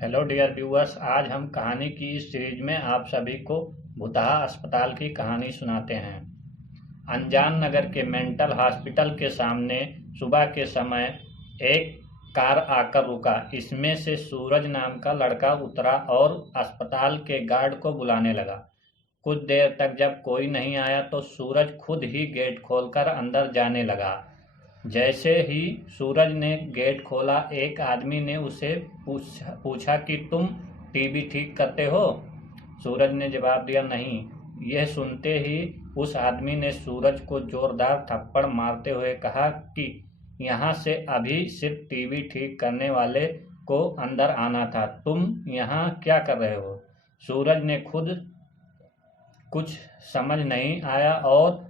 Hello dear viewers, आज हम कहानी की इस सीरीज में आप सभी को भुतहा अस्पताल की कहानी सुनाते हैं। अनजान नगर के मेंटल हॉस्पिटल के सामने सुबह के समय एक कार आकर रुका। इसमें से सूरज नाम का लड़का उतरा और अस्पताल के गार्ड को बुलाने लगा। कुछ देर तक जब कोई नहीं आया तो सूरज खुद ही गेट खोलकर अंदर जाने लगा। जैसे ही सूरज ने गेट खोला, एक आदमी ने उसे पूछा कि तुम टीवी ठीक करते हो। सूरज ने जवाब दिया, नहीं। यह सुनते ही उस आदमी ने सूरज को जोरदार थप्पड़ मारते हुए कहा कि यहाँ से अभी सिर्फ टीवी ठीक करने वाले को अंदर आना था, तुम यहाँ क्या कर रहे हो। सूरज ने खुद कुछ समझ नहीं आया और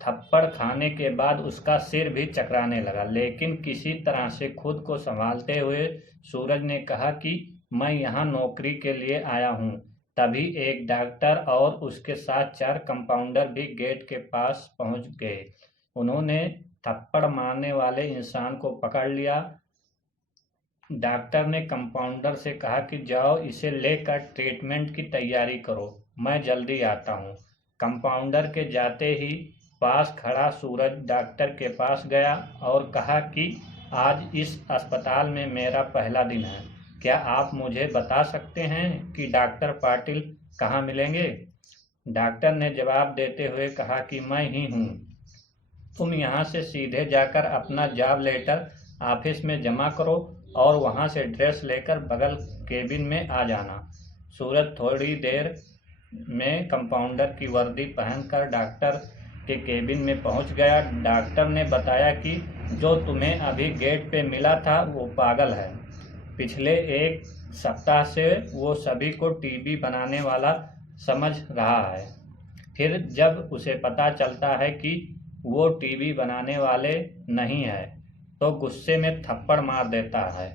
थप्पड़ खाने के बाद उसका सिर भी चकराने लगा, लेकिन किसी तरह से खुद को संभालते हुए सूरज ने कहा कि मैं यहाँ नौकरी के लिए आया हूँ। तभी एक डॉक्टर और उसके साथ 4 कंपाउंडर भी गेट के पास पहुँच गए। उन्होंने थप्पड़ मारने वाले इंसान को पकड़ लिया। डॉक्टर ने कंपाउंडर से कहा कि जाओ, इसे लेकर ट्रीटमेंट की तैयारी करो, मैं जल्दी आता हूँ। कंपाउंडर के जाते ही पास खड़ा सूरज डॉक्टर के पास गया और कहा कि आज इस अस्पताल में मेरा पहला दिन है, क्या आप मुझे बता सकते हैं कि डॉक्टर पाटिल कहाँ मिलेंगे। डॉक्टर ने जवाब देते हुए कहा कि मैं ही हूँ, तुम यहाँ से सीधे जाकर अपना जॉब लेटर ऑफिस में जमा करो और वहाँ से ड्रेस लेकर बगल केबिन में आ जाना। सूरज थोड़ी देर में कंपाउंडर की वर्दी पहनकर डॉक्टर के केबिन में पहुंच गया। डॉक्टर ने बताया कि जो तुम्हें अभी गेट पे मिला था वो पागल है। पिछले 1 सप्ताह से वो सभी को टीवी बनाने वाला समझ रहा है। फिर जब उसे पता चलता है कि वो टीवी बनाने वाले नहीं है तो गुस्से में थप्पड़ मार देता है।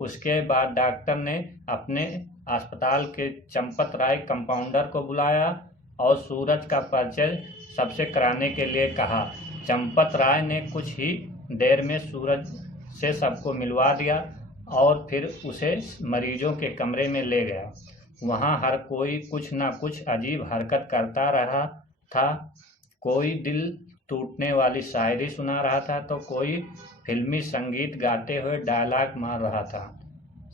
उसके बाद डॉक्टर ने अपने अस्पताल के चंपत राय कंपाउंडर को बुलाया और सूरज का परिचय सबसे कराने के लिए कहा। चंपत राय ने कुछ ही देर में सूरज से सबको मिलवा दिया और फिर उसे मरीजों के कमरे में ले गया। वहाँ हर कोई कुछ न कुछ अजीब हरकत करता रहा था। कोई दिल टूटने वाली शायरी सुना रहा था तो कोई फिल्मी संगीत गाते हुए डायलॉग मार रहा था।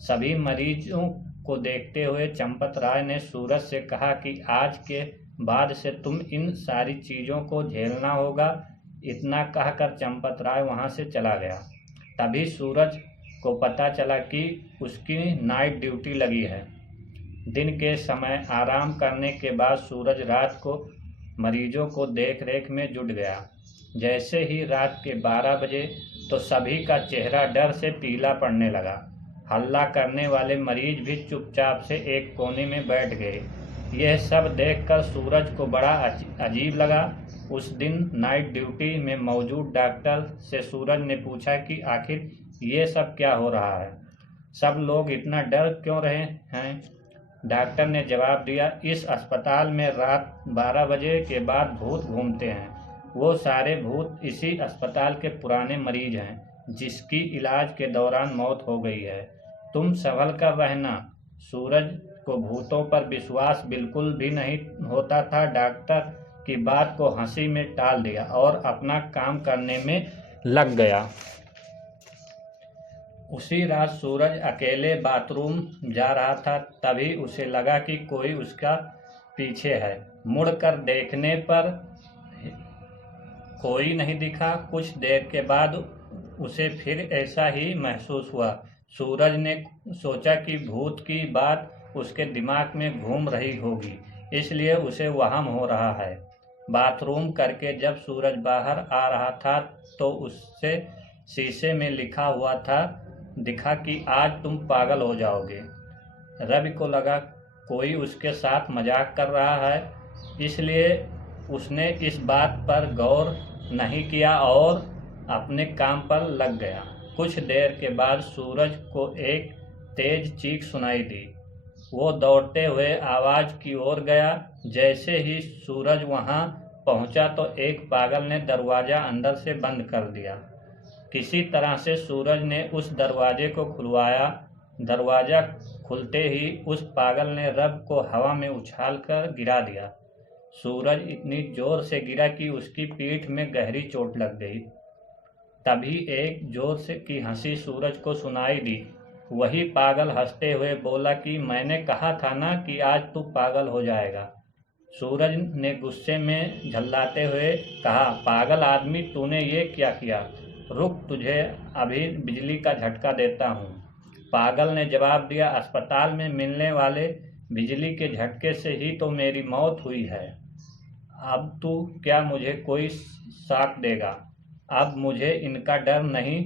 सभी मरीजों को देखते हुए चंपत राय ने सूरज से कहा कि आज के बाद से तुम इन सारी चीज़ों को झेलना होगा। इतना कहकर चंपत राय वहाँ से चला गया। तभी सूरज को पता चला कि उसकी नाइट ड्यूटी लगी है। दिन के समय आराम करने के बाद सूरज रात को मरीजों को देख रेख में जुट गया। जैसे ही रात के 12 बजे तो सभी का चेहरा डर से पीला पड़ने लगा। हल्ला करने वाले मरीज भी चुपचाप से एक कोने में बैठ गए। यह सब देखकर सूरज को बड़ा अजीब लगा। उस दिन नाइट ड्यूटी में मौजूद डॉक्टर से सूरज ने पूछा कि आखिर ये सब क्या हो रहा है, सब लोग इतना डर क्यों रहे हैं। डॉक्टर ने जवाब दिया, इस अस्पताल में रात 12 बजे के बाद भूत घूमते हैं। वो सारे भूत इसी अस्पताल के पुराने मरीज हैं जिसकी इलाज के दौरान मौत हो गई है। तुम संभल कर रहना। सूरज को भूतों पर विश्वास बिल्कुल भी नहीं होता था। डॉक्टर की बात को हंसी में टाल दिया और अपना काम करने में लग गया। उसी रात सूरज अकेले बाथरूम जा रहा था। तभी उसे लगा कि कोई उसका पीछे है। मुड़कर देखने पर कोई नहीं दिखा। कुछ देर के बाद उसे फिर ऐसा ही महसूस हुआ। सूरज ने सोचा कि भूत की बात उसके दिमाग में घूम रही होगी, इसलिए उसे वहम हो रहा है। बाथरूम करके जब सूरज बाहर आ रहा था तो उससे शीशे में लिखा हुआ था दिखा कि आज तुम पागल हो जाओगे। रवि को लगा कोई उसके साथ मजाक कर रहा है, इसलिए उसने इस बात पर गौर नहीं किया और अपने काम पर लग गया। कुछ देर के बाद सूरज को एक तेज चीख सुनाई दी। वो दौड़ते हुए आवाज़ की ओर गया। जैसे ही सूरज वहां पहुंचा तो एक पागल ने दरवाज़ा अंदर से बंद कर दिया। किसी तरह से सूरज ने उस दरवाजे को खुलवाया। दरवाज़ा खुलते ही उस पागल ने रब को हवा में उछालकर गिरा दिया। सूरज इतनी जोर से गिरा कि उसकी पीठ में गहरी चोट लग गई। तभी एक जोर से की हंसी सूरज को सुनाई दी। वही पागल हंसते हुए बोला कि मैंने कहा था ना कि आज तू पागल हो जाएगा। सूरज ने गुस्से में झल्लाते हुए कहा, पागल आदमी, तूने ये क्या किया? रुक, तुझे अभी बिजली का झटका देता हूँ। पागल ने जवाब दिया, अस्पताल में मिलने वाले बिजली के झटके से ही तो मेरी मौत हुई है। अब तू क्या मुझे कोई साक देगा? अब मुझे इनका डर नहीं।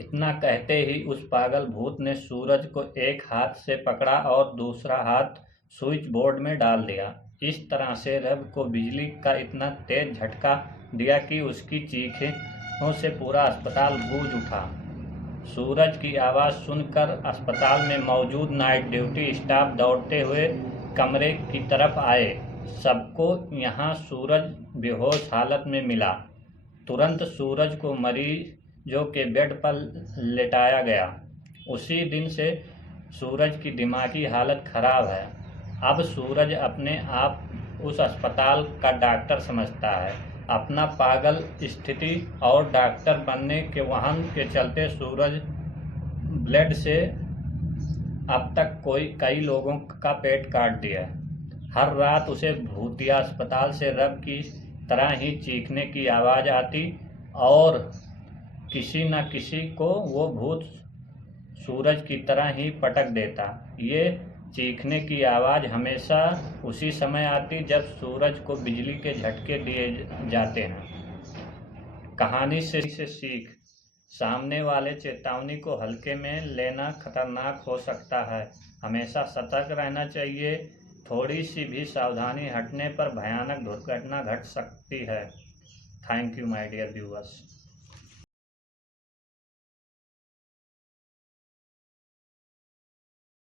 इतना कहते ही उस पागल भूत ने सूरज को एक हाथ से पकड़ा और दूसरा हाथ स्विच बोर्ड में डाल दिया। इस तरह से रब को बिजली का इतना तेज झटका दिया कि उसकी चीखों से पूरा अस्पताल गूंज उठा। सूरज की आवाज़ सुनकर अस्पताल में मौजूद नाइट ड्यूटी स्टाफ दौड़ते हुए कमरे की तरफ आए। सबको यहाँ सूरज बेहोश हालत में मिला। तुरंत सूरज को मरीजों के बेड पर लेटाया गया। उसी दिन से सूरज की दिमागी हालत खराब है। अब सूरज अपने आप उस अस्पताल का डॉक्टर समझता है। अपना पागल स्थिति और डॉक्टर बनने के वहम के चलते सूरज ब्लेड से अब तक कई लोगों का पेट काट दिया। हर रात उसे भूतिया अस्पताल से रब की तरह ही चीखने की आवाज़ आती और किसी न किसी को वो भूत सूरज की तरह ही पटक देता। ये चीखने की आवाज़ हमेशा उसी समय आती जब सूरज को बिजली के झटके दिए जाते हैं। कहानी से सीख, सामने वाले चेतावनी को हल्के में लेना खतरनाक हो सकता है। हमेशा सतर्क रहना चाहिए। थोड़ी सी भी सावधानी हटने पर भयानक दुर्घटना घट सकती है। Thank you my dear viewers.